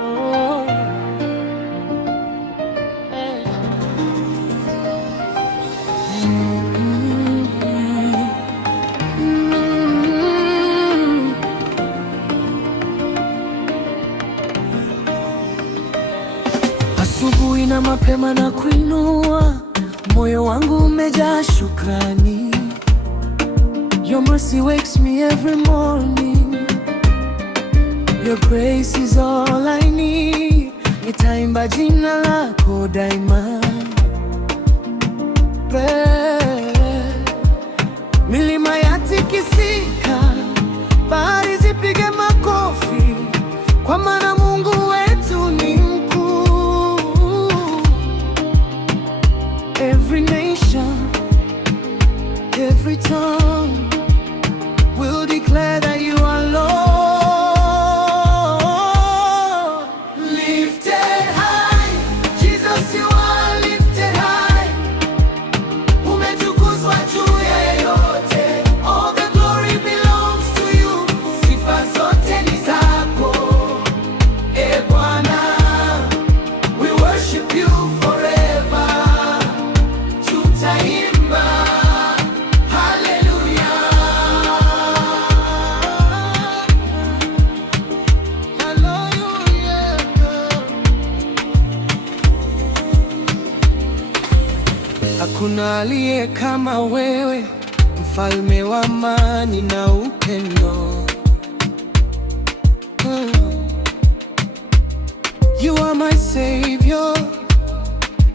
Oh, eh. Asubuhi na mapema na kuinua, moyo wangu umejaa shukrani. Your mercy wakes me every morning. Your grace is all I need. Nitaimba jina lako daima. Milima yatikisika, bahari zipige makofi, kwa maana Mungu wetu ni mkuu. Every nation, every tongue will declare that you are Lord. Lifted high, Jesus, you are lifted high. Umetukuzwa juu ya yote. All the glory belongs to you. Sifa zote ni zako, e Bwana. We worship you forever. Tutaimba hakuna aliye kama wewe, mfalme wa amani na upendo. You are my savior,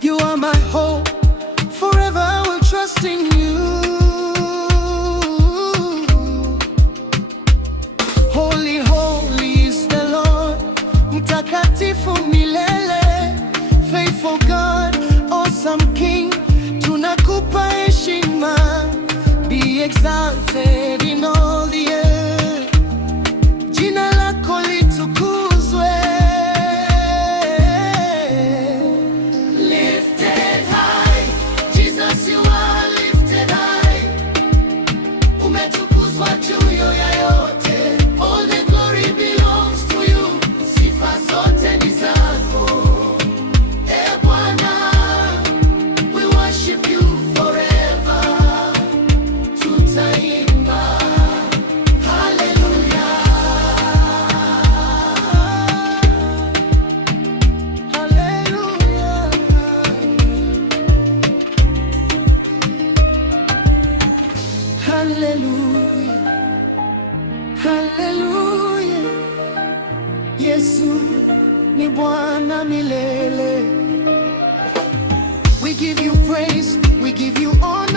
you are my hope, forever I will trust in you. Holy, holy is the Lord, mtakatifu milele. Faithful God, awesome King, tunakupa heshima. Be exalted in all the earth, jina lako litukuzwe. Lifted high, Jesus, you are lifted high. Umetukuzwa juu ya yote. All the glory belongs to you. Sifa zote ni zako, e Bwana. We worship you forever. Tutaimba hallelujah, hallelujah, hallelujah, hallelujah. Yesu ni Bwana milele. We give you praise, we give you honor.